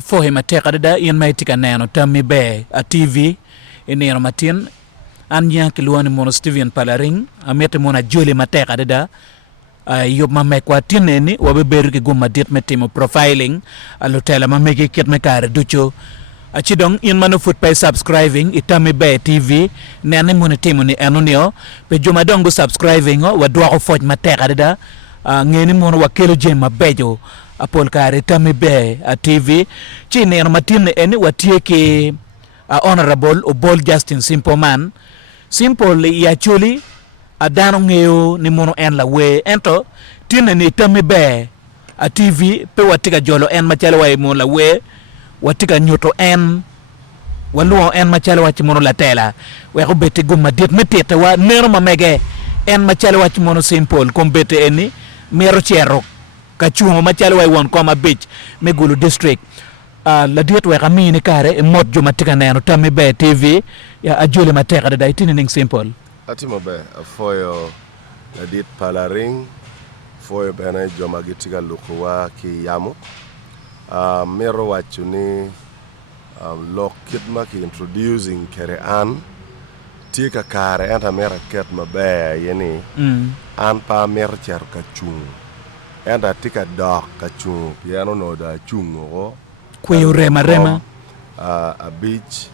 For him a take da in my tika nano tammy bay a TV in nero matin an yanki luani mono Steven Palaring a metamona Julie mateka da yob ma mekwa tineni wabe beru ki gumma dit metimo profiling alutela ma meki ket me kare ducho achidong in mano foot pay subscribing itami bay TV nene mona timo ni anonio pe juma dongo subscribing wa dwa ko foj mateka da ngeni mono wakelo jema bejo apol kare tami bay a TV chi neno matine eni watie ki honorable Obol Justin Simple Man simple ya chuli adano ngeo ni mono en la we ento tine ni tami bay a TV pe watika jolo en machalo wa mo la we watika nyoto en waluo en machalo wa mono la tela we ko beti gumma dit metete wa nero ma mege en machalo wa mono simple kombete eni mero chero kachumo machalo wa won koma beach megulu district la diet we kamini kare mod jo matika neno tami bay TV ya ajole mateka da itini ning simple atimo be foyo la diet Palaring foyo bene jo magitika lukuwa ki yamu mero wachu ni lo kitma ki introducing kere an tika kare enta mera ket mabe yeni an pa mer cher kachung enta tika dok kachung piano no da chungo kwe rema a beach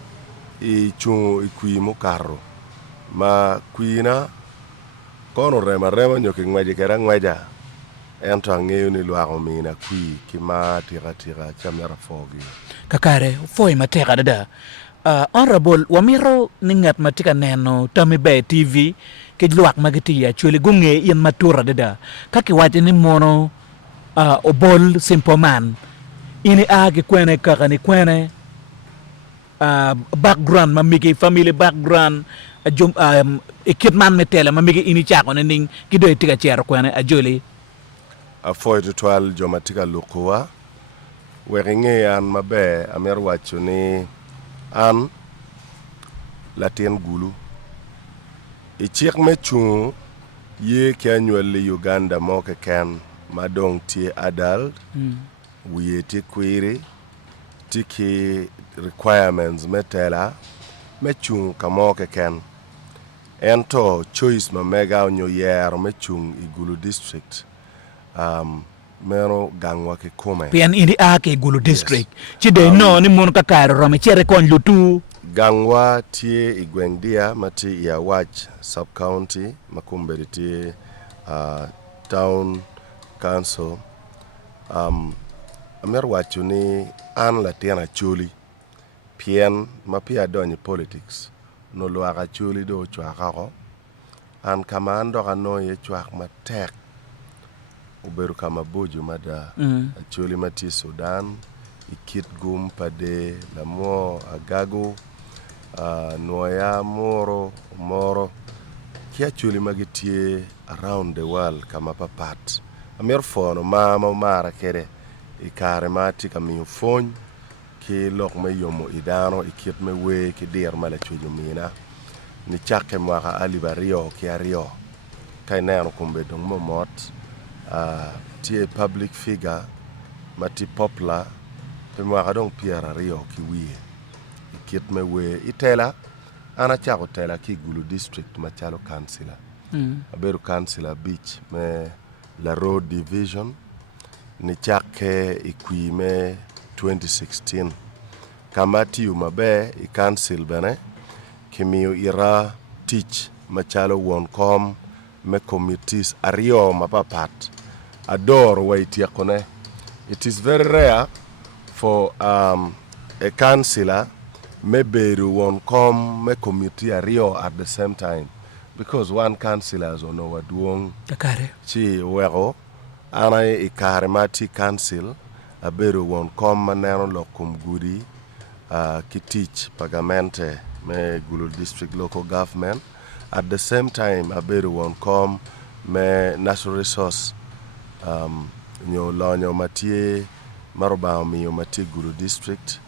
i chung i kwi mo carro ma kwina kono rema nyoki ngwaje kera ngwaja ento ang'eyo ni lwaro mina kwi kima tira chamera fogi kakare foi mateka da honorable wamiro ningat matika neno tami bay TV ke luak magiti ya chuli gunge yen matura da kaki waje ni mono Obol Simple Man ini age kwene kakani kwene background mamigi family background ekitman metela mamigi ini chako na ning kidoy tika chero kwene ajoli a foy to twal jomatika lukuwa weringe an mabe amer wacho ni an latien gulu ichik me chung ye kanyuel Uganda moke ken madong tie adult wiye ti kwiri tiki requirements metela mechung kamoke ken ento choice ma mega onyo yer mechung igulu district mero gangwa ke kome pian ini ake gulu district chide no ni mon kakaro rome chere kon lutu gangwa tie igwengdia mati ya watch sub county makumberi tie town council amer wacho ni an latiana chuli pien ma pia donyi politics no lwaka chuli do chwaka ko an kama ando kano ye chwak matek uberu kama bojo mada chuli mati Sudan ikit gum pade lamo agago noya moro kia chuli magitie around the world kama papat amer fono mama mara kere ikare mati kami ufony ki lok me yomo idano ikit me we ki dir mala chujo mina ni chake mwaka alibario ki ario kai neno kumbe dong momot tie public figure mati popular pe mwaka dong piera rio ki wiye ikit me we itela ana chako tela ki gulu district machalo councilor aberu councilor beach me la road division ni chake ikwime 2016 kamati umabe i council bene kimiyo ira teach machalo wonkom me committees ario mapapat ador waitia kone. It is very rare for a councillor me beru wonkom me committee ario at the same time because one councillor is ono waduong kakare chi wego ana ikare mati council aberu wonkom maneno lokum gudi ki teach pagamente me gulu district local government at the same time aberu wonkom me natural resource nyo lonyo matie maroba mi matie gulu district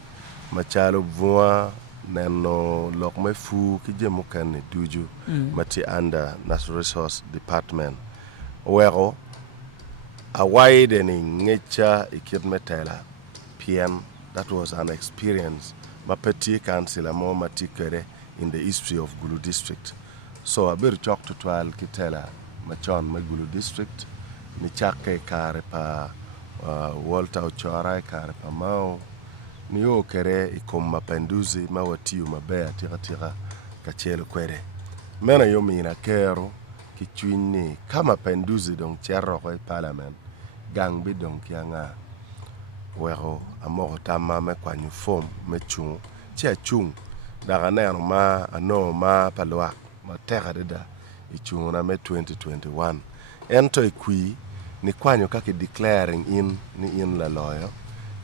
machalo vua neno lok me fu ki jemu kan duju mati under natural resource department wego a wide ni ngecha ikit metela pien That was an experience ma petit council mo matikere in the history of Gulu district. So a bit talk to twal kitela machon ma Gulu district ni chake kare pa Walter Ochora kare pa Mao ni okere ikom mapenduzi ma watiu mabea tira kachelo kwere. Mena yomi ina kero kichwini kama penduzi dong cherro kwa parliament gang bi dong kianga wero amoro tama me kwa nyufom me chung chia chung daga neno ma ano ma palwa ma terra da ichung na me 2021 ento ikui ni kwanyo kaki declaring in la loyo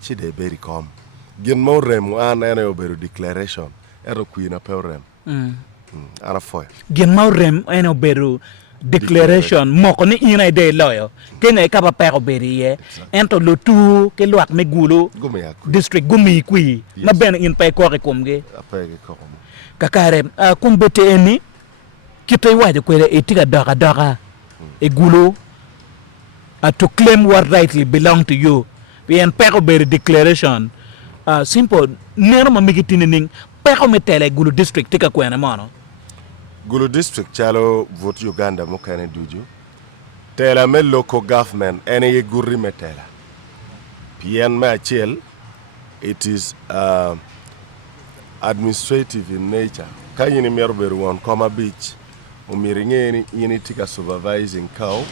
chide beri kom gin mo rem an ene oberu declaration ero kui na peorem ana foy gin mo rem ene oberu declaration moko ni ina de loyo kenya ka pa pero beri ye ento lo tu ke luak me Gulu district gumi kui na ben in pe ko ke komge apege ko kakare kumbete eni kitay waje kwere etika daga e Gulu to claim what rightly belong to you bien pero beri declaration simple nerma migitinining pero metele Gulu district tika kwena mono Gulu district chalo vote Uganda mo kane duju tela me local government ene ye gurri metela pien ma chel it is administrative in nature kayini merber won koma beach umiringeni ini tika supervising cow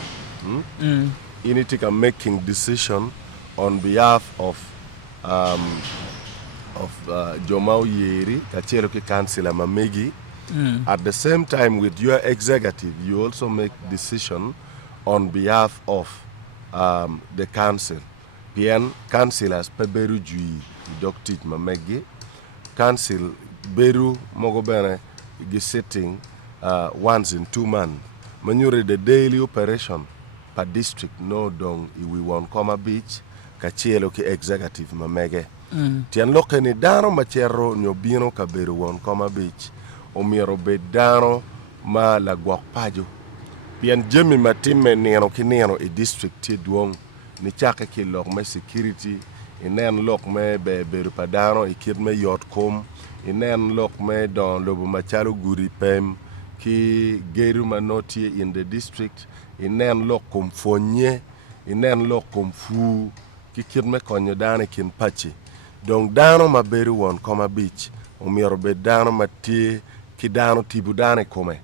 ini tika making decision on behalf of Jomau Yeri kachelo ki councilor Mamegi. At the same time with your executive, you also make decision on behalf of the council. Pien councilors peberu jui doctor Mamegi. Council beru mogobene is sitting once in 2 months. Manure the daily operation per district no dong we won Koma Beach kachielo ki executive Mamege. Tian loke ni dano machero nyobino kaberu won Koma Beach. Omiro bedano ma la guakpajo. Pian jemi matime neno ki neno e district ti duong ni chake ki lok me security inen lok me beru padano ikid me yot kom inen lok me don lobo machalo guri pem ki geru manoti in the district inen lok kom fonye inen lok kom fu ki kid me konyo dane kin pachi. Donc dano ma beru won Koma Beach omiro bedano matie ki dano tibu dane kome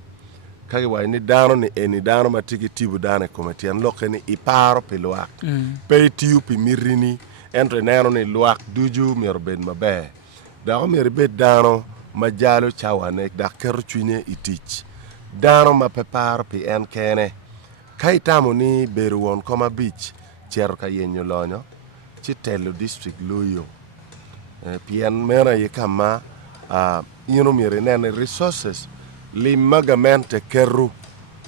kage wa ni dano ni eni dano matiki tibu dane kome tian loke ni iparo pe luak pe tiu pi mirini entre neno ni luak duju mirbed mabe da mirbed dano majalo chawane da keru chwine itich dano ma peparo pi en kene kai tamo ni beru won Koma Beach cher ka yenyo lonyo chitelo district loyo pien mera ye kama ino mire nene resources li magamente keru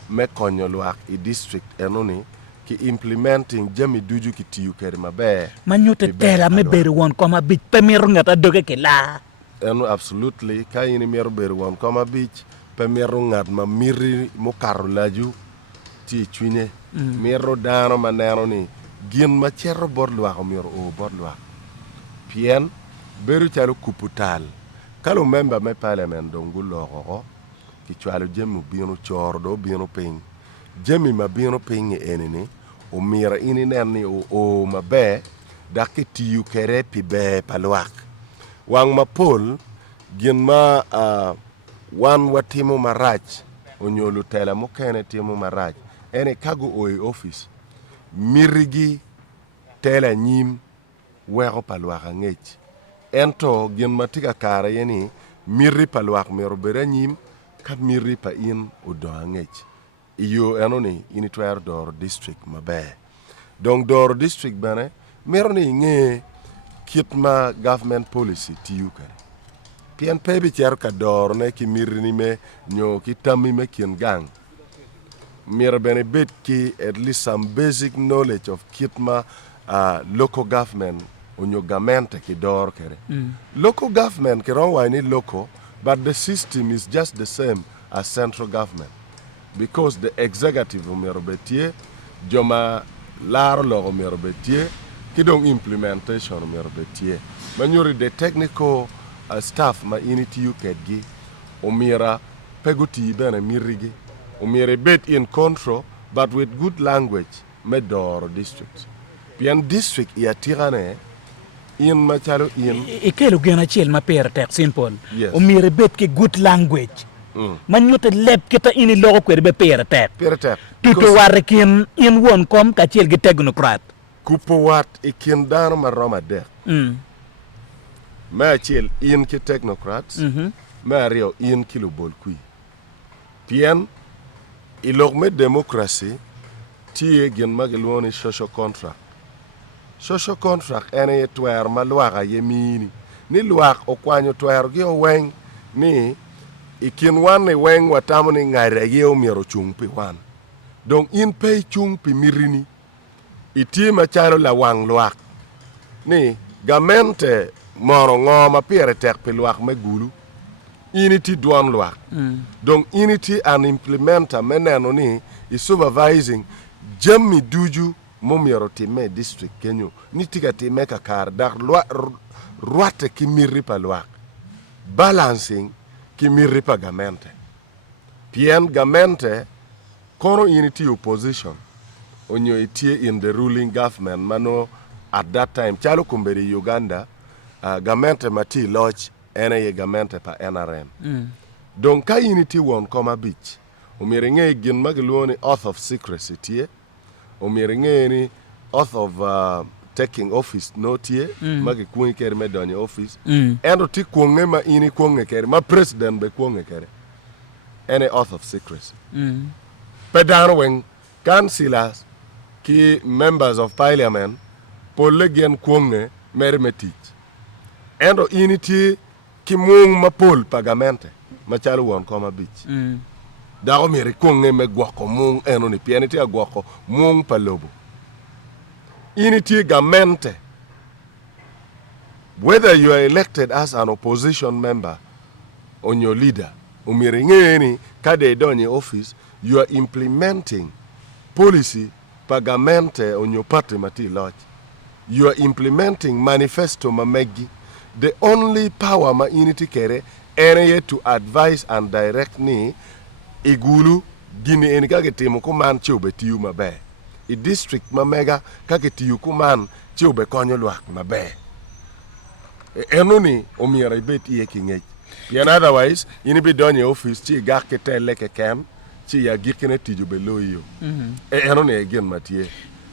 me konyo luak i district enoni ki implementing jami duju ki tiyu keri mabe manyote tela me beru won Koma Beach pemiru ngata doge ke la eno absolutely ka ini miru beru won Koma Beach pemiru ngat ma miri mo karu laju ti chwine miru dano maneno ni gin ma chero bor luak miru o bor luak pien beru chalo kuputal Kalu member me parliament dongu loko ki chwalu jemu bino chordo bino ping jemi ma bino ping enini o mira ini nani o mabe dakiti yu kere pi be palwak wang mapol gin ma wan watimo marach onyolu tela mo kene timo marach ene kago oi office mirigi tela nyim wero palwak ngech ento gin matika kara yeni miri palwak mero beranyim kat miri pa in udo angech iyo enoni ini twer Doro district mabe donc Doro district bane mero ni nge kitma government policy tiyu kare pien pebi cher ka Doro ne ki miri ni me nyo ki tammi me kin gang mero bene bit ki at least some basic knowledge of kitma local government unyogamente ki Doro kere local government kero wani local but the system is just the same as central government because the executive umerobetie joma laro lo umerobetie kidong implementation mero betie manyuri the technical staff ma initiyu kedgi omira peguti bene mirigi omira bet in control but with good language medor district pian district ya tirane in machalo in ikelo gena chiel ma per tek simple Yes. omire bet ki good language man yote lep kita ini logo kwer be per tek perete tuto war kin in won kom ka chiel gi technocrat kupowat ikin dano maroma dek ma chiel in ki technocrats ma rio in ki lubol kui pien ilog me democracy tie gen magilwoni social contract ene twer malwaga yemini ni lwak okwanyo twer gi oweng ni ikin wan ni weng watamo ni ngare ye omiero chung pi wan dong in pe chung pi mirini iti machalo la wang lwak ni gamente moro ngoma piere tek pi lwak me gulu initi duan lwak dong initi an implementer meneno ni i supervising jammi duju momiero time district kenyo ni tiga time kakar dak ruate kimiri pa lwak balancing kimiri pa gamente pien gamente kono initi opposition onyo itie in the ruling government mano at that time chalo kumberi Uganda gamente mati loch ene ye gamente pa NRM donc ka initi won koma beach omire nge gin magluoni oath of secrecy tie omire nge ni oath of taking office no tie magi kuongi kere me donye office endo ti kuonge ma ini kuonge kere ma president be kuonge kere ene oath of secrecy pedano wen councillors ki members of parliament polegen kuonge mere metich endo initi ki mung mapol pagamente machalo won koma beach dago mere kuonge me gwako mung eno ni pieni ti agwako mung palobo initi gamente whether you are elected as an opposition member on your leader umire ngeni kade donye office you are implementing policy pagamente on your party mati lodge you are implementing manifesto mamegi the only power ma initi kere ene to advise and direct ni igulu gini eni kage timo kuman chube tiyu mabe i district mamega kage tiyu kuman chube konyo lwak mabe enuni omira ibet iye kingej pian otherwise ini bi donye office chi gake tele ke kem chi ya gikene tiju belo iyo enuni egen matie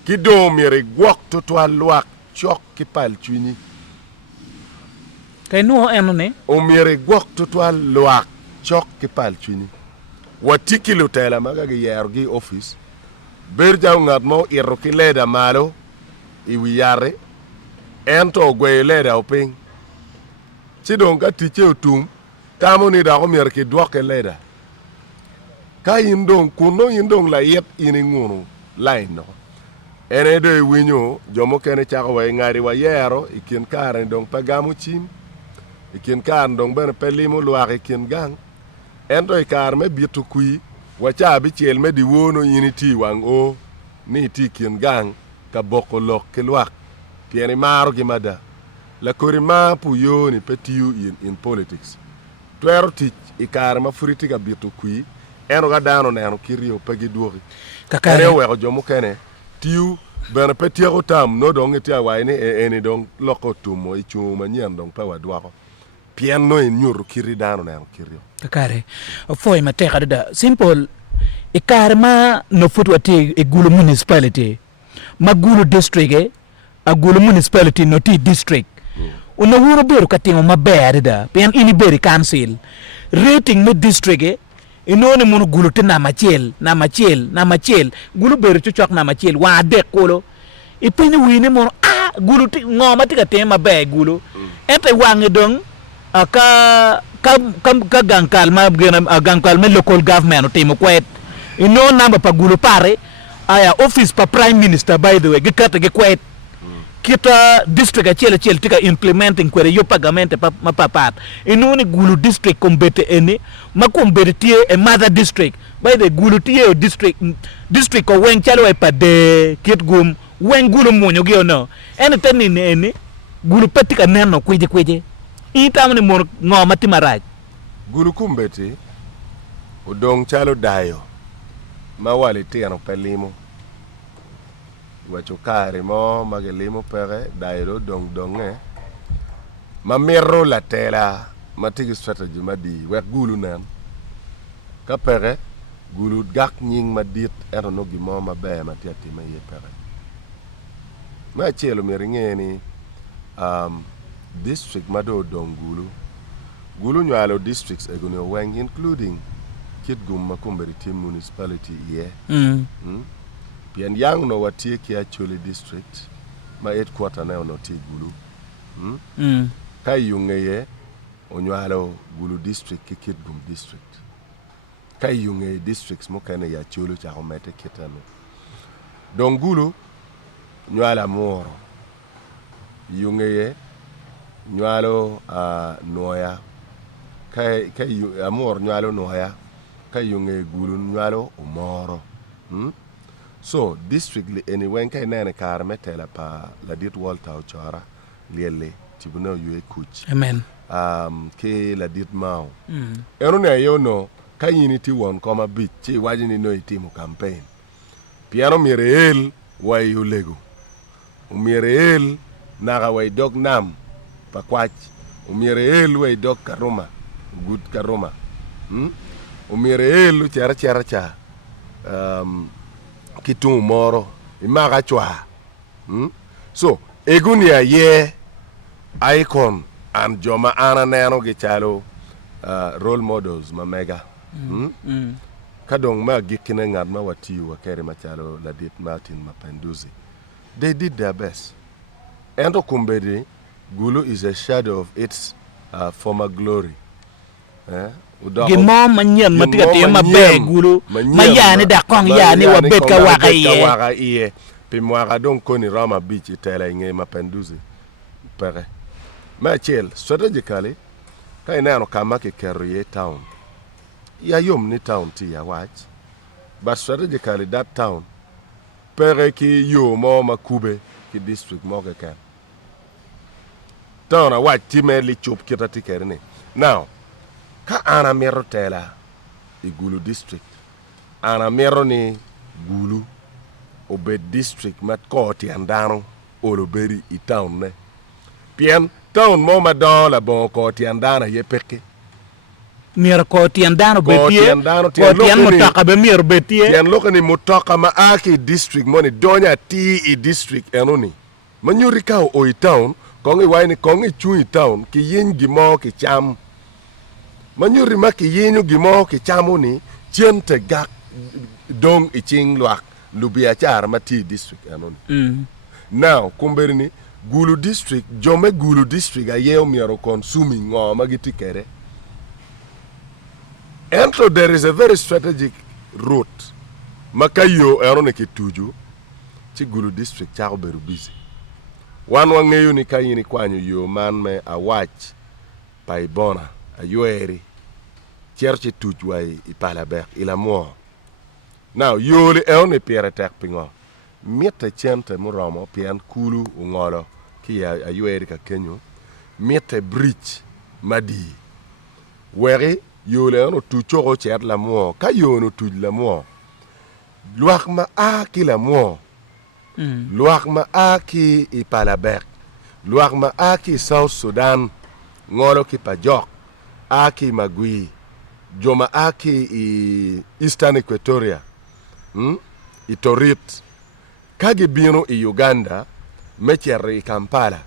kido mire gwok to twal lwak chok kipal chunyi kay no enone omire gwok to twal lwak chok kipal chunyi watiki lutela magagi yergi office berja ngat mo iroki leda malo iwiyare ento gwe leda oping chidon ka tiche utum tamo ni da omier ki dwoke leda ka indong kuno indong la yet ini ngunu line no ene do winyo jomo kene chako wa ngari wa yero ikin kare dong pagamu chim ikin kar dong ben pelimo luak ikin gang ento ikar me bitu kui wacha bi chiel me di wono initi wang o ni ti kin gang ka boko lok kelwak tieni maro gi mada la kori ma pu yo ni petiu in politics twero ti ikar ma furiti ka bitu kui eno ga dano neno kirio pegi duogi kakare we jomo kene tiu ben petiero tam no dong ti awaini eni dong loko tumo ichuma nyen dong pa wadwako pien no en nyuru kiri dano neno kirio kakare foi ma teka da simple ikar ma no futwa ti igulu municipality magulu district agulu municipality no ti district una wuro beru katingo maber da pen ini beri council rating no district inone mun gulu te na machel gulu beru chuchok na machel wa de kolo ipini wini mon gulu ti ngoma ti katingo maber gulu ente wangi dong ka gankal ma gankal me local government timo kwet ino namba pa gulu pare aya office pa prime minister by the way gikata gikwet kita district achele tika implementing kwere yo pagamente pa mapapat ino ni gulu district kombete eni makombete tie e mother district by the gulu tie district ko wen chalo e pa de kit gum wen gulu munyo gi ono ene tani ne gulu patika neno kweje itamne mon ngoma timaraj gulu kumbeti udong chalo dayo mawali tiano pelimo wacho kare mo magelimo pere dayo dong mamiro la tela matigi strategy madi wek gulu nan ka pere gulu gak nying madit ero no gimo mabe matiati maye pere ma chelo miringeni district mado dong gulu nywalo districts egunyo weng including Kitgum Makumberi Team Municipality here. Pian yang no watie ki actually district ma headquarter na no ti gulu. Kai yungeye onywalo gulu district ki Kitgum district. Kai yungeye districts mo kane ya cholo cha omete kitano. Don gulu nywala moro. Yungeye nywalo noya. Kai amor nywalo noya. Kayunge gulu nywalo umoro. So district li anyway kay nene kar metela pa la dit Walter Ochara liele tibuno yue kuch. Amen. Ke la dit mau. Erone yono kayiniti won koma bit chi wajini no itimu campaign. Piano mireel way ulego. Umireel naga way dog nam pa kwach. Umireel way dog karuma. Good karuma. Umirelu chara cha kitu moro imaga chwa so egunia ye icon and joma ana neno gichalo role models mamega kadong ma gikine ngad ma wati wa kere machalo Ladit Martin Mapenduzi. They did their best. Endo kumbedi gulu is a shadow of its former glory. Gimo manyen matiga te mabe gulu mayane da kong yani wa betka waka iye pimwaka don koni Rama Beach itela inge Mapenduzi pere machel strategically kai nano kama ke Keruye town ya yom ni town ti ya watch but strategically that town pere ki yo mo makube ki district mo ke kan town a watch ti me li chop kitati kerni now ka ana mero tela igulu district ana mero ni gulu obe district mat koti andano oloberi i town ne pien town mo madon la bon koti andana ye peke mero koti andano betie koti an mutaka be mero betie tien lokani mutaka ma aki district moni donya ti i district enoni manyuri ka o i town kongi waini kongi chui town ki yingi mo ki cham manyuri maki yinyu gimo ki chamo ni chiente gak dong iching luak lubia char mati district anon. Now kumberi ni gulu district jome gulu district ayeo miaro consuming ngo magiti kere. And so there is a very strategic route makayo anon ki tuju chi gulu district chako beru busy. Wan wangeyo ni kayini kwanyo yo man me a watch pa ibona a yoeri cherche tuchwai ipalaber ila mo now yole eone piere tek pingo miete chente muromo pian kulu ungolo ki ya yoeri ka kenyo miete bridge madi weri yole ono tuchoro chet la mo ka yono tuj la mo luak ma a ki la mo luak ma a ki ipalaber luak ma a ki South Sudan ngolo ki pajok aki magui joma aki i Eastern Equatoria itorit kagi bino i Uganda mecherre i Kampala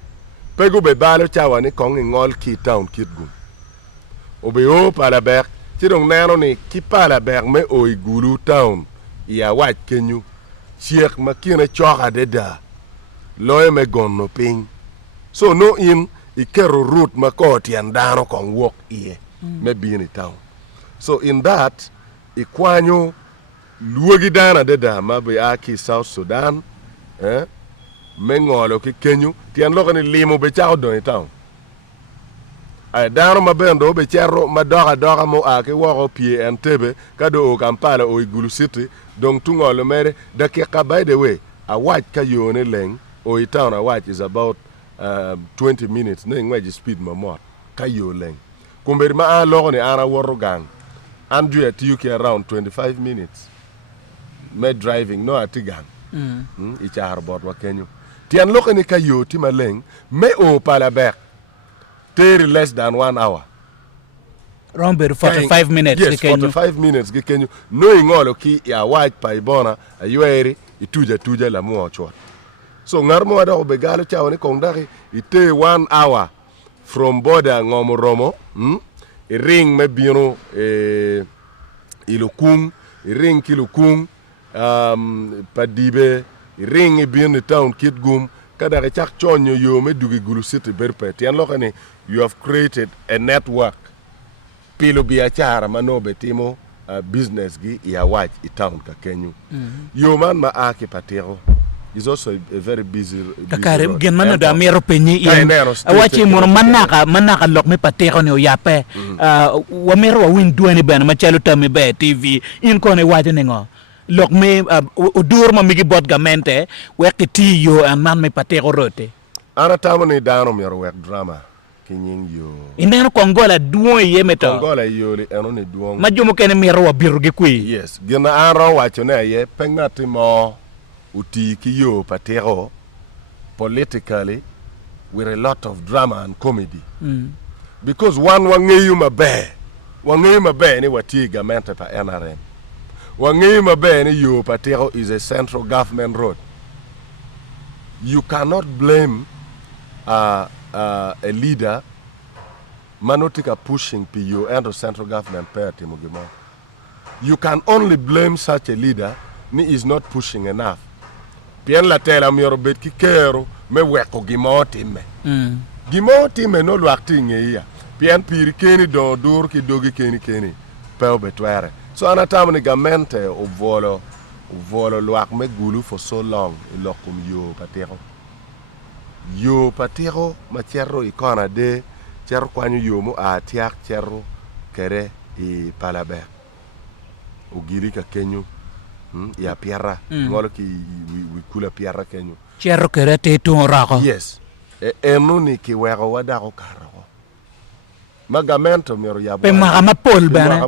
pego be balo chawani kong ngol ki town Kitgum obe o pala ber tidong neno ni ki pala ber me o i gulu town i awaj kenyu chiek makine choka deda loye me gonno ping so no in ikero route makoti andano kong walk iye me bini town so in that ikwanyo luogi dana deda mabe aki South Sudan me ngolo ki kenyu tian lokani limo be chao do town ay dano mabendo be cherro madoga mo aki woro pie Entebbe kado o Kampala o Igulu City donc tungolo mere dakika by the way a watch ka yo ne leng o I town a watch is about 20 minutes ne ngwa speed ma mot ka yo leng kumberi ma a logo ni ana woru gang Andrew at UK around 25 minutes me driving no atigang icha harbot wa kenyu tian logo ni ka yo ti maleng me o pala back take less than 1 hour around 45 minutes yes 45 minutes ge kenyu no ingolo ki ya watch pa ibona ayeri ituja la mo chwa so ngarmo wada ko be galo chawni ko ndari ite 1 hour from border ngomoromo ring me bino ilokung ring kilokung padibe ring bino town kitgum kada ga chak chonyo yo me dugi gulu city berpet yan lokani you have created a network pilo biachara manobe timo business gi ya watch I town ka kenyu yo man ma aki patero is also a very busy kakare gen man da mero penyi yen awachi mon manaka lok me patero ne yape wa mero wa win duani ben ma chalo tami be TV in ko ne waje ne ngo lok me odur ma migi bot gamente wekiti yo an man me patero rote ana tamo ni dano mero wek drama kinying yo ineno kongola duo yemeto kongola yoli eno ni duo majumo kene mero wa biru gi kwi yes gina aro wacho ne ye pengati mo uti ki yo patero politically with a lot of drama and comedy because one wangeyu mabe ni wati gamente pa NRM wangeyu mabe ni yo patero is a central government road. You cannot blame a leader manotika pushing PU and the central government party mugimo. You can only blame such a leader ni is not pushing enough. Pien la tela mi robet ki kero me weko gimoti me. Gimoti me no luakti ngeya. Pien piri keni do dur ki dogi keni pel betwere. So anatam ni gamente uvolo luak me gulu for so long ilokum yo patero. Yo patero ma cerro ikona de cerro kwanyu yo mu a tiak cerro kere I palaber. Ugiri ka kenyu ya pierra ngolo ki we kula pierra kenyu cerro kere te to rako yes enuni ki wego wada ko karo magamento mero ya pe ma pol bana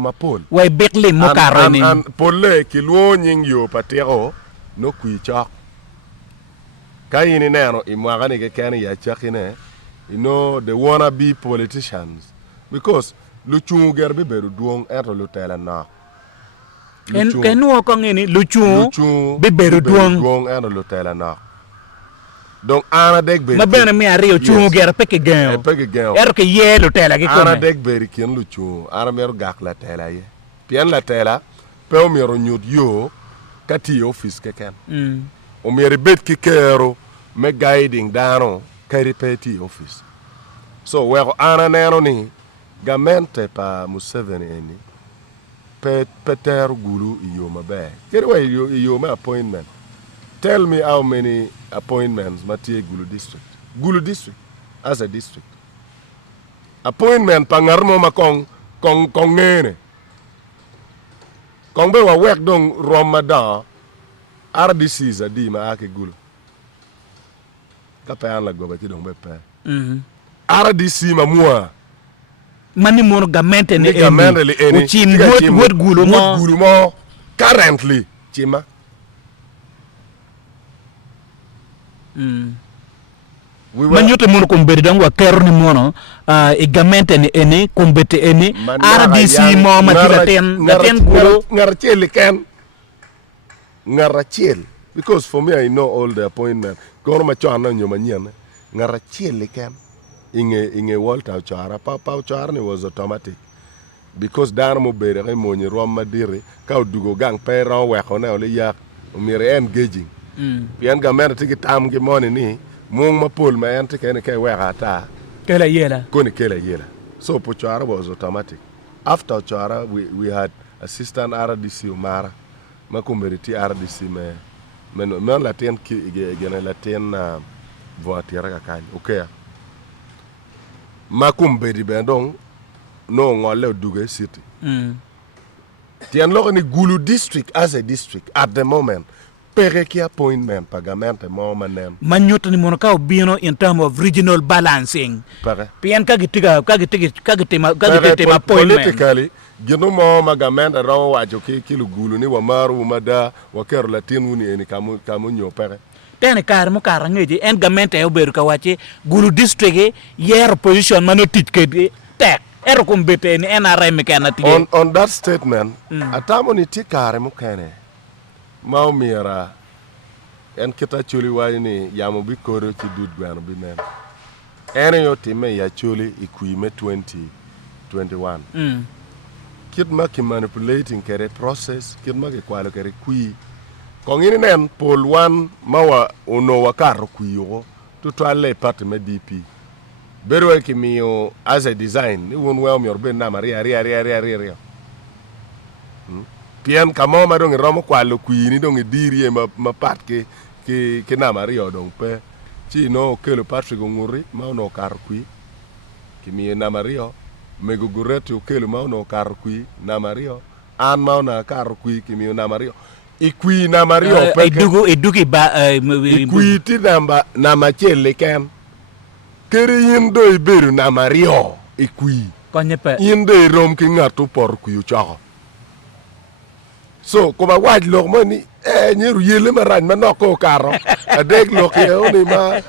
we bekli mo karo ni an polle ki luo nying yo patero no kui chok kayini neno imwagani ke kani ya chakine you know they wanna be politicians because luchu gerbe beru duong ero lutela na ken wo ko ngeni luchu be beru duong ero lutela na donc ana deg beri ma bene mi ario chu ger peke gen ero ke ye lutela gi ko ana deg beri ken luchu ana mer gak la tela ye pien la tela pe o mero nyut yo kati office ke ken o meri bet ki kero me guiding dano kari peti office so we ana nero ni gamente pa Museveni eni Peter Gulu iyo mabe. Kere wa iyo ma appointment. Tell me how many appointments Matie Gulu district. Gulu district as a district. Appointment pangarmo makong ngene. Kong be wa wek dong Ramadan RDC za di ma ake Gulu. Kape an la gobe ki dong be pe. RDC ma mua mani mon gamente ne eni uchim wot gulu mo currently chima manyote mon ko mbedi dang wa kerni mono e gamente ne eni kombete eni RDC mo matila ten gulu ngarachiel because for me I know all the appointment kono ma chana nyoma nyane ngarachiel ken inge Walter Chara pa Chara ne was automatic because dan mo bere re mo ni rom madire ka dugo gang pe ron we ko ne ole ya o mire engaging pian ga mer tigi tam gi moni ni mong ma pol ma ente ken ke we ata kela yela so po Chara was automatic after Chara we had assistant RDC Umara ma community RDC me la ten ki gene la ten voiture ka kan okay makum bedi bendong no ngole duge city tian lo ni Gulu district as a district at the moment pege appointment pagamente mo manem manyuto ni mono ka obino in terms of regional balancing pege pian ka gitiga ma appointment politically gino mo magamente raw wajo kilu gulu ni wamaru mada wakero latin uni eni kamu nyo pege tene kar mo kar ngeji en gamente e oberu ka wache gulu district yer position mano titke tek ero kumbete ni NRM kana tige on that statement atamo ni tikare mo kene mau mira en kita chuli wani ni yamo bi koro ci dud gwano bi nen ene yo time ya chuli ikuime 2021 kid ma ki manipulating kere process kid ma ki kwalo kere kui kongini nen pol one mawa uno wakaro kuyo to twale party me DP beru ki miyo as a design ni won well mi orbe na maria ria pian kamo ma dong romo kwalo kuini dong diri ma pat ke na mario dong pe chi no kelo Patrick nguri ma no kar kui ki mi na mario mego gurete o kelo ma no kar kui na mario an ma na kar kui ki mi na mario i kui na mario pe edugi ba i kui ti namba na machele ken kere yindo iberu na mario i kui konyepe yinde rom ki ngatu por kui chako so kuma waj lok mani nyeru yele marany manoko karo adek lok ye oni ma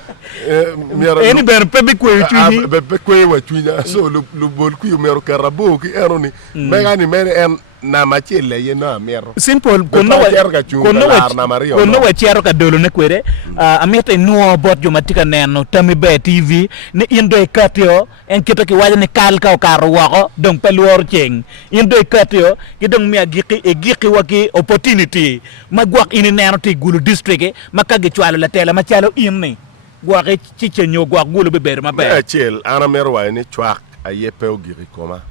miero eni ber pebe kwe chuni be kwe wa chunya so lu bol ku miero karabo ki eroni megani men en na machile ye na miero simple kono wa chero ka dolo ne kwere amete nuo bot jo matika neno Tami Be TV ne indo katio en kito ki waja ne kal ka karo wako dong peluor cheng indo katio ki dong mi giki waki opportunity magwak ini neno ti gulu district makagi chwalo la tela machalo inni gwake chiche nyo gwak gulu be ber mabe chel ana mero wa ni chwak ayepe ogiri koma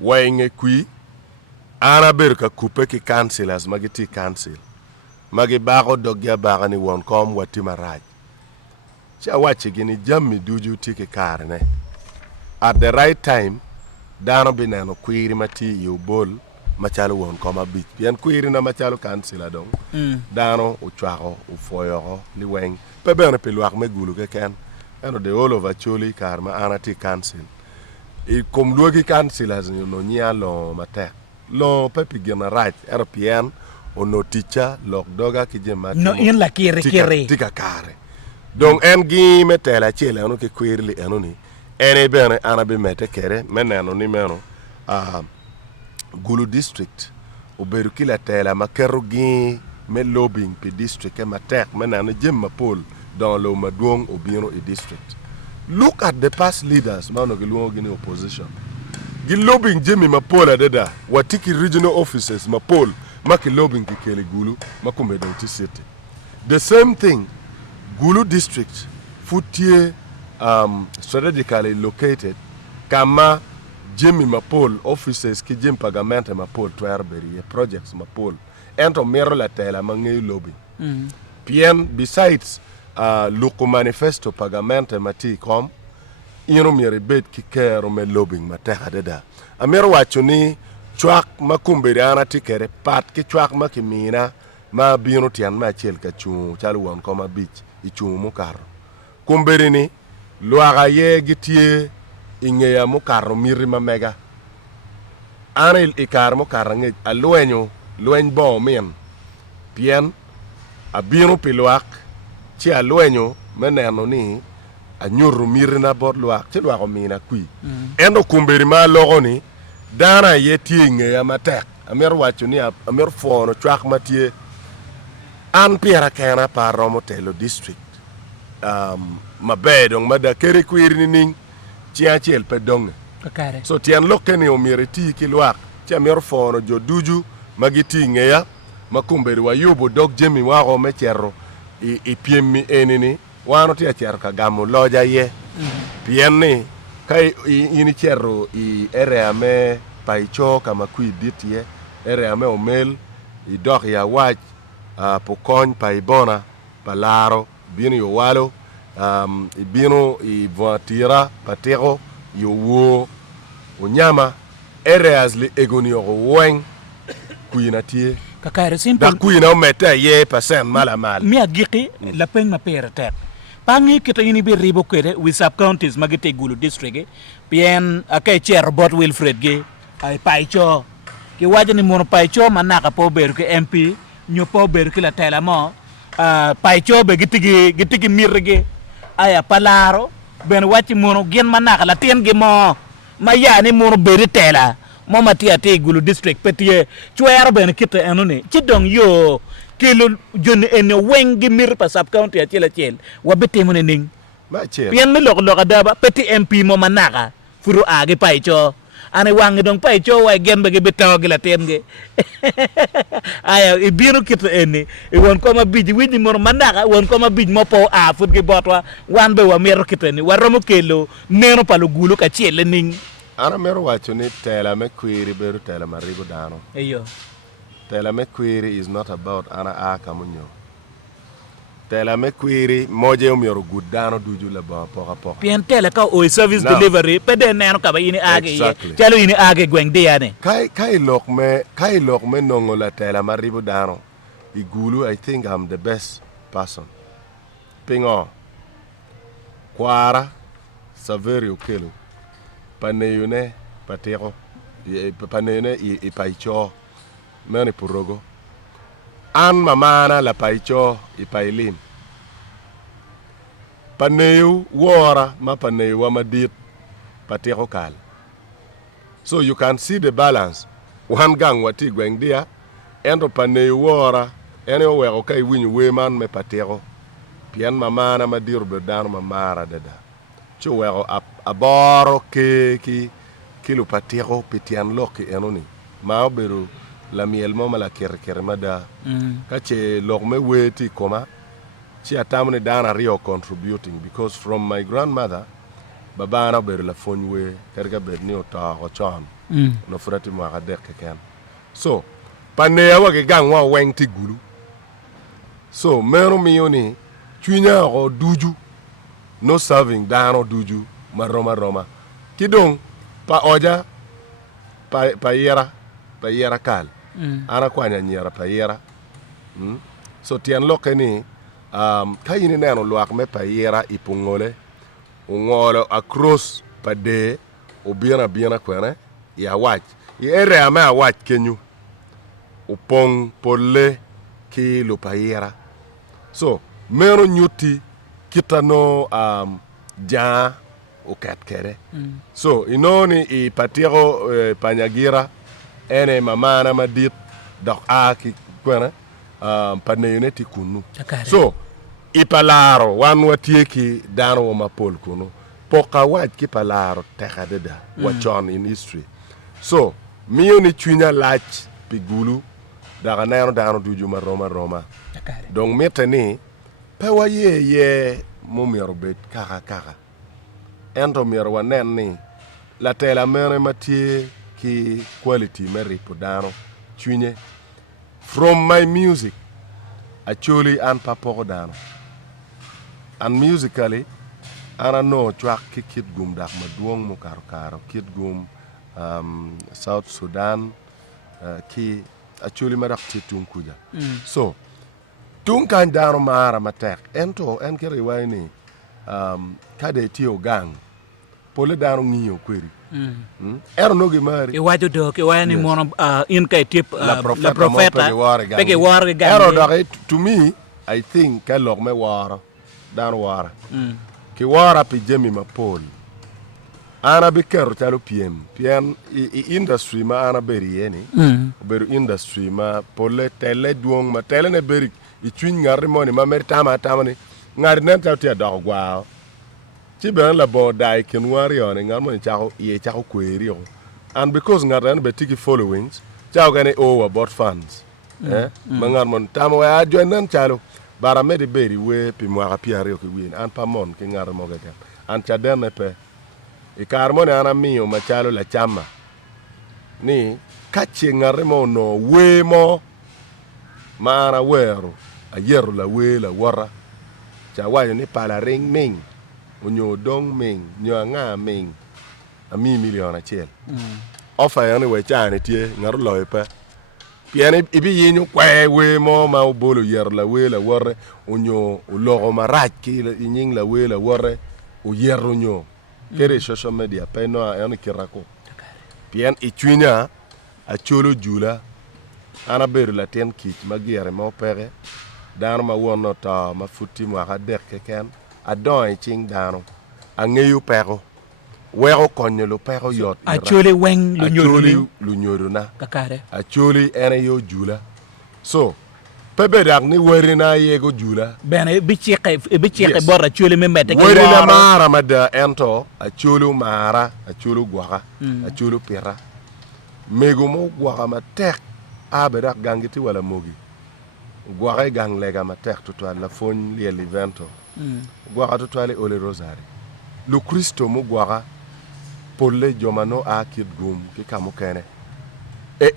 wenge kui ana ber ka coupe ki councilors magiti council magi bago dogya baga ni won kom wati maraj cha wachi gini jammi duju tiki karne at the right time dano binano kwiri mati yobol machalo won koma bit pian kwiri na machalo councilor dong dano uchwago ufoyo li weng pebene pilwak megulu ke ken ano de all over chuli karma ana ti council e kom luogi councilors no nyalo matek lo pepi gena right RPN ono teacher lok doga ki jema no in la kire tika kare donc en gi metela chele ono ke kwirli eno ni ene bene ana be mete kere meneno ni meno Gulu district oberu kila tela makero gi me lobbying pe district e matek meneno jema pol dans le maduong obiro e district look at the past leaders mano ke luo gini opposition gi lobbying jemi mapola deda watiki regional offices mapol maki lobbying ki kele Gulu makumbe Donti city the same thing Gulu district futie strategically located kama jemi mapol offices ki jem pagamente mapol twerberie projects mapol ento mero la tela mangi lobbying pien besides local manifesto pagamente mati kom ino mi rebet ki kero me lobbying mateka deda amero wacho ni chwak makumbe ana tikere pat ki chwak makimina ma bino tian ma chel ka chu chalu won koma beach ichu mukar kumbere ni luaga ye gitie ingeya mukar miri mamega anil ikar mukar nge alwenyo lwen bo men pien abino pilwak chi alwenyo meneno ni anyuru mirina bot luak ti luak mina kui endo kumberi ma logo ni dana yetie ngeya matek amer wacho ni amer fono chwak matie an piera kana paro motelo district mabedong mada kere kwir ni ning chi achiel pedong kakare so tian lokene o miriti ki luak chi amer fono jo duju magiti ngeya makumberi wa yubo dog jemi wago mechero i piemi enini wano ti acher ka gamo loja ye pieni kai ini chero i area me paicho kama kui ditie area me omel i dok ya waj pokony paibona palaro bino yo walo i bino i voitira patero yo wo onyama areas li egoni yo weng kuina tie kakare simple da kuina mete ye percent mala mal mi agiki la pen ma pere tek pangi kita ini bi ribo kwede with sub counties magite gulu district pien akay chair bot Wilfred ge ay paicho ki wajani mono paicho manaka po ber ke MP nyo po ber ki la tela mo paicho be gitigi mirge aya palaro ben wati mono gen manaka la tien ge mo mayani mono ber tela mo matia te gulu district petie chuer ben kita enone chidong yo kilo joni en wengi mir pa sub county atela chel wabete mo ning ma che pien mi lok adaba peti MP mo manaka furu age paicho ane wangi dong paicho wa gen bege betaw gila tenge aya e biru kita eni e won ko ma biji wini mo manaka won ko ma biji mo po a fut ge botwa wan be wa mero kita ni waromo kelo neno palo gulu ka chele ning ana mero wacho ni tela me kwiri beru tela maribo dano eyo tela me kwiri is not about ana kamunyo tela me kwiri moje umioro gudano duju la ba poka poka pien tele ka o service delivery pede neno ka ba ini age ye chalo ini age gweng dia ne kai lok me nongo la tela maribo dano igulu I think I'm the best person pingo kwara Saverio Kelo paneyune patero paneyune I paicho meni purogo an mamana la paicho I pailim paneyu wora ma paneyu wa madit patero kal so you can see the balance one gang wati gweng dia endo paneyu wora ene wero kai winyu we man me patero pian mamana madir be dan mamara dada chu wero aboro ki kilo patero pitian loki enoni ma oberu la miel mo mala ker mada kache lok me weti koma chi atamne dana rio contributing because from my grandmother babana beru la fonwe kerga bedni ota o chon no frati mo ga dek ken so paneya wa ge gang wa wenti gulu so mero mioni chunya o duju no serving dano duju maroma kidong pa oja pa yera kal ana kwanya nyera pa yera so tian lokeni kayini neno luak me pa yera ipungole ungolo across pa de obina kwene ya wach ere ama wach kenyu upong polle ki lo pa yera so mero nyuti kitano ja o katkere so inoni I patiro panyagira ene mamana madit dok aki kwena paneyune ti kunu so ipalaro wan watieki dano wa mapol kunu poka waj ki palaro tekadeda wachon in history so mioni chunya lach pigulu daga nero dano duju maroma donc metani pawa ye mumioro bet kaka ento mioro wanen ni la tela mere matie ki quality meri podano chunye from my music actually an papoko dano and musically ana no chwak ki kit gum dak maduong mo karo kit gum South Sudan ki actually madak titung kuja so tung kan dano mara matek ento en kere waini kade tio gang pole dano ngiyo kweri ero no gimari iwajo dok iwani mono in kai tip la profeta peke war ga ero dok to me I think ka lok me war dan war ki war pi jemi mapol ana bi kero talo piem industry ma ana beri yeni beru industry ma pole tele duong ma tele ne beri I twin ngari moni ma mer tama ni ngari nan tawti do gwa ti ben la bo dai ken wari on ngar moni chako ye chako kweri and because ngari an betiki followings chako gane o about fans mangar mon tama wa join nan chalo bara medi beri we pi mo ga piare ko win an pa mon ke ngar mo ga an cha den pe I kar moni ana miyo ma chalo la chama ni kachi ngari mo no we mo mana wero ayer la we la wara cha wayo ni pala ring ming onyo dong ming nyo nga ming a mi million achel ofa yani we cha ni tie ngar loy pe Pien ibi yinyo kwe we mo ma ubolo yer la we la wore unyo ulogo marach ki ying la we la wore u yer unyo kere social media pe no an kirako pien ichwinya a cholo jula ana beru la ten kich magiere mo pere dano ma wono ta ma futi mo ha dek ken adon ching dano angeyu pero wero konyo lo pero yot achole weng lu nyoru na kakare acholi ene yo jula so pebe dak ni weri na yego jula bene bi cheke borra chole me mete weri na mara mada ento acholu mara acholu gwaka acholu pera mego mo gwaka ma tek abedak gangiti wala mogi gwaka gang lega ma tek tutwa la fon li evento gwaka tutwa le ole rosary lu Kristo mo gwaka polle jomano a kid gum ki kamukene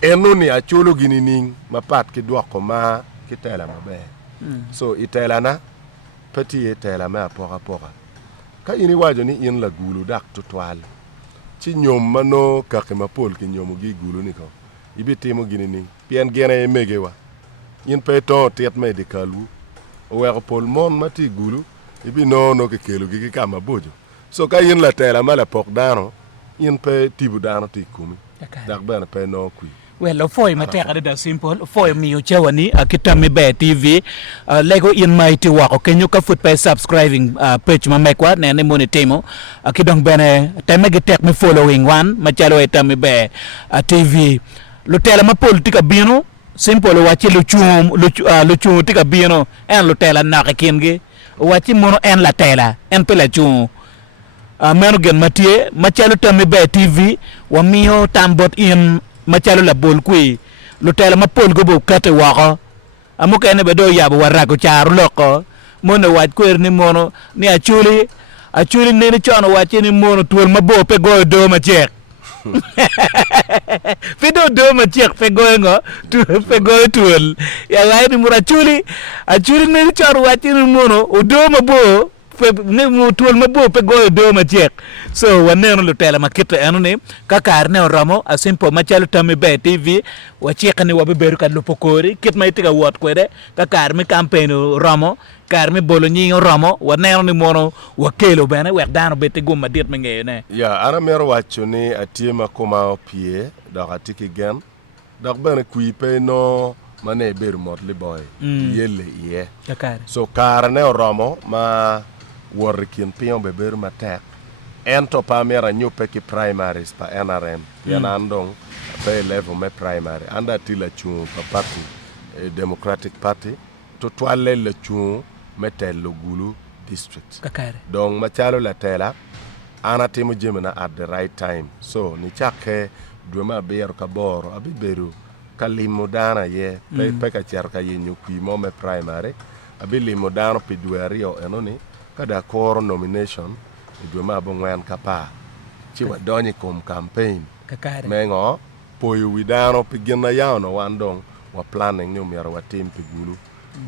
eno ni acholo gini ning mapat ki dwako ma ki tela mabe so itela na peti itela ma poka ka ini wajo ni in la gulu dak tutwal chi nyom mano kakima pol ki nyomu gi gulu ni ko ibi timo gini ning pien gene megewa in pe to tiet medikalu o pol mon mati gulu ibi no ke kelu gi kama bojo so ka in la tela mala pok dano in pe tibu dano ti kumi dak bana pe no kui well foi mateka da simple foi mi chawani akitami be tv lego in mighty wako kenyo ka foot pe subscribing page ma mekwa ne moni temo akidong bene temegi tek me following one machalo etami be tv lo tela ma politika bino simple wachi lu chum tika bino en lo tela na kengi wachi mono en la tela en pe la chum American Matie machalo tami be TV wa mio tambot in machalo la bol kui lutela mapol go bo kate wako amuka ene bedo yabo warako charu loko mono wat kwer ni mono ni achuli ne chono wachi ni mono tuol mabo pe go do ma chek fido do ma chek pe go ngo tu pe go tuol ya lai ni mura achuli ne chono wachi ni mono o do mabo ne mo tuol mabo pe go do ma chek so waneno lutela makita eno ni kakar ne ramo a simple machalo tami be tv wachika ni wabeberu kan lupokori kit ma itiga wot kwede kakar mi campaign ramo kar mi bolo nyingo ramo waneno ni mono wakelo bene wek dano bete gumma dit mengeye ne ya ana mero wacho ni atiema kuma pie da atiki gen dak bene kui pe no mane beru motli boy yelle ye kakar so kar ne ramo ma workin pion beberu matek ento pa mera nyupe ki primaries pa NRM yana andong pe level me primary anda tila chu pa party Democratic Party to twale le chu metel lo gulu district kakare donc machalo la tela ana timu jemena at the right time so ni chake dwema ber ka boro abiberu kalimo dana ye pe ka cerka yenyu kwi mo me primary abilimo dano pe duario enoni kada koro nomination idwema bongwan kapa chiwa donyi kom campaign kakare mengo poyo widano pigina yano wandong wa planning ni umyaro wa team pe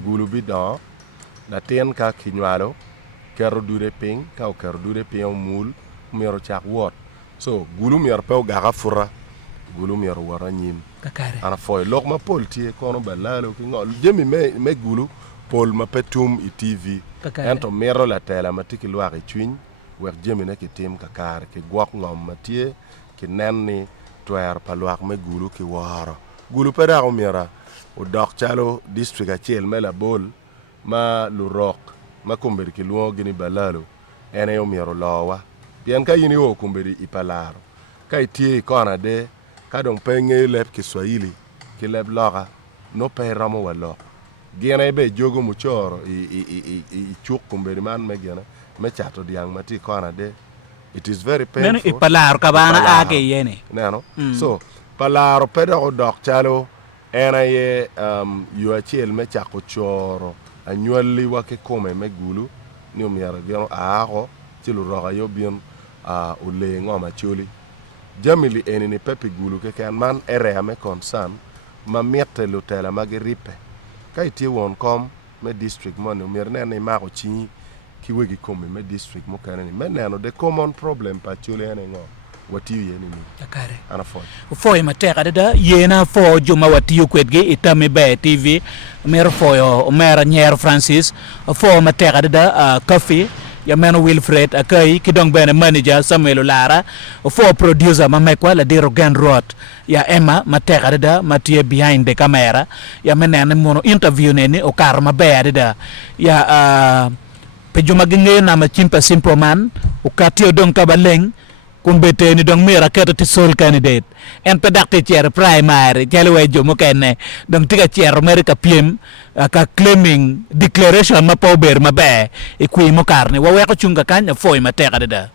gulu bidon da ten ka kinwalo kero dure ping ka kero dure ping mul umyaro chak wot so gulu myaro pe gaga fura gulu myaro wara nyim kakare ana foy lok ma pol tie kono balalo ki ngol jemi me gulu pol ma petum i tv ento mero la tela matiki lwari chwin wer jemi ne ki tim kakar ki gwak ngom matie ki nenni twer palwak me gulu ki waro gulu peda ko mira o dok chalo district achiel mela bol ma lurok ma kumberi ki luo gini balalo ene yo miro lowa pien ka yini o kumberi ipalaro ka itie kona de ka dong penge lep Kiswahili ki lep loga no pe ramo walo gene be jogo muchoro i chuk kumberi man me gene me chato diang mati kona de it is very painful men ipalar kabana ake yene nano so palaro pedo dok chalo ena ye yu achiel me chako choro anyuali wake kome me gulu ni umiara biano aako chilu roga yo bion ule ngoma chuli jamili eni ni pepe gulu ke kan man ere me concern ma miete lutela magiripe kai tie won kom me district mon umiara ne ni mako chi ki wegi kome me district mo kanani me nano the common problem pa chuli ene ngo watiyo yeni ni Akare. ana fo Foy mateka dada yena fo juma watiyo kwetge itami be TV mer foyo mer nyer Francis fo mateka dada coffee ya meno Wilfred akai kidong bene manager Samuel Lara fo producer mamekwa la dero Gan Road ya Emma mateka dada matie behind the camera ya menene mono interview neni o karma be dada ya pejuma ginge na machimpa simple man ukatio dong kabaleng kumbete ni dong mira kata ti sol candidate en pedakte chair primary jalwe jomo kenne dong tiga chair America PM ka claiming declaration ma power mabe e kui mo karne wa ko chunga kanya foi mateka dada